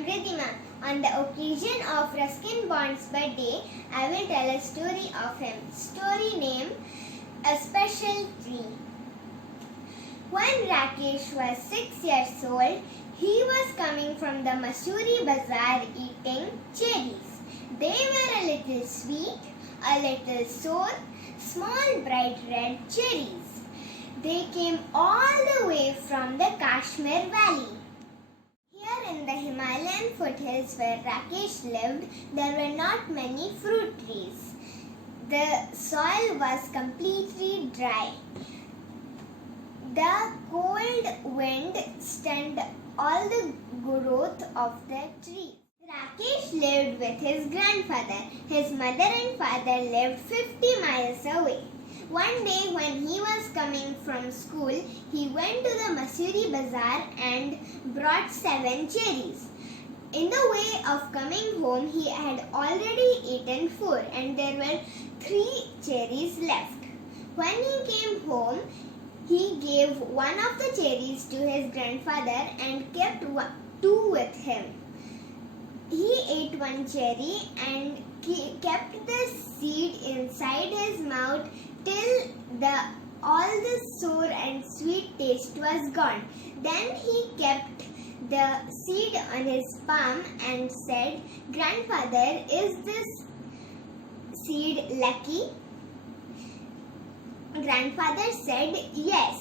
am Riddhima. On the occasion of Ruskin Bond's birthday, I will tell a story of him. Story name: A Special Tree. When Rakesh was 6 years old, he was coming from the Masuri Bazaar eating cherries. They were a little sweet, a little sour, small bright red cherries. They came all the way from the Kashmir Valley. Here in the Himalayan foothills where Rakesh lived, there were not many fruit trees. The soil was completely dry. The cold wind stunned all the growth of the trees. Rakesh lived with his grandfather. His mother and father lived 50 miles away. One day when he was coming from school, he went to the Masuri Bazaar and brought 7 cherries. In the way of coming home, he had already eaten 4 and there were 3 cherries left. When he came home, he gave one of the cherries to his grandfather and kept 2 with him. He ate 1 cherry and kept the seed inside his mouth till all the sour and sweet taste was gone. Then he kept the seed on his palm and said, "Grandfather, is this seed lucky?" Grandfather said, "Yes."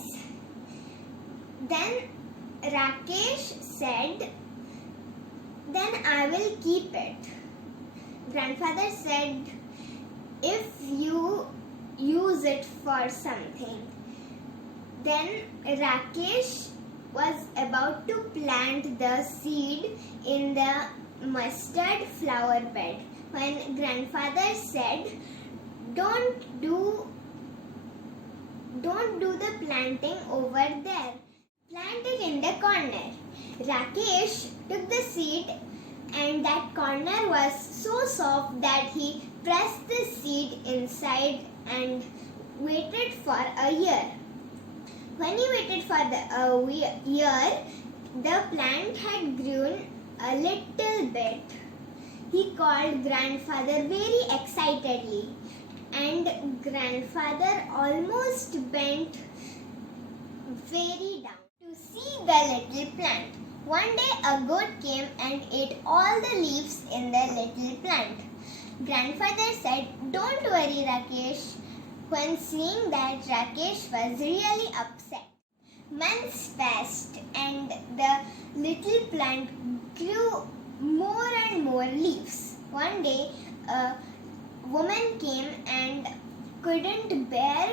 Then Rakesh said, "Then I will keep it." Grandfather said, "If you use it for something." Then Rakesh was about to plant the seed in the mustard flower bed when grandfather said, Don't do the planting over there. Plant it in the corner." Rakesh took the seed and that corner was so soft that he pressed the seed inside and waited for a year. When he waited for a year, the plant had grown a little bit. He called grandfather very excitedly and grandfather almost bent very down to see the little plant. One day a goat came and ate all the leaves in the little plant. Grandfather said, "Don't worry, Rakesh." When seeing that, Rakesh was really upset. Months passed and the little plant grew more and more leaves. One day a woman came and couldn't bear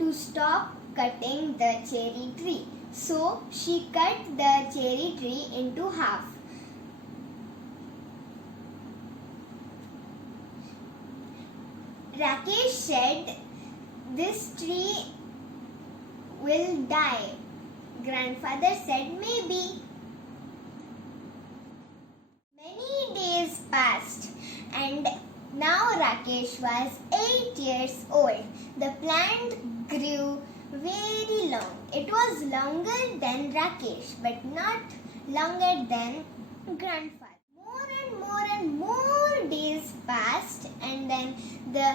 to stop cutting the cherry tree. So she cut the cherry tree into half. Rakesh said, "This tree will die." Grandfather said, "Maybe." Many days passed and now Rakesh was 8 years old. The plant grew very long. It was longer than Rakesh, but not longer than grandfather. More and more days passed and then the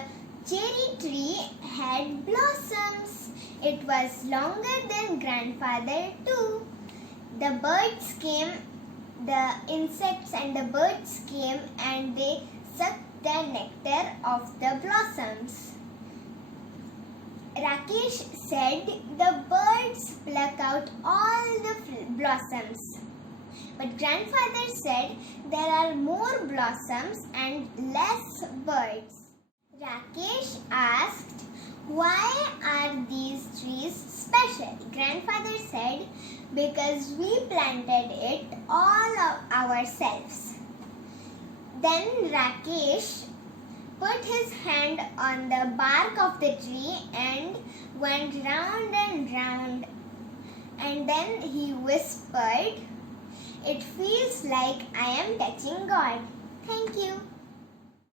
cherry tree had blossoms. It was longer than grandfather too. The insects and the birds came and they sucked the nectar of the blossoms. Rakesh said, "The birds pluck out all the blossoms." But grandfather said, "There are more blossoms and less birds." Rakesh asked, "Why are these trees special?" Grandfather said, "Because we planted it all ourselves." Then Rakesh put his hand on the bark of the tree and went round and round. And then he whispered, "It feels like I am touching God." Thank you.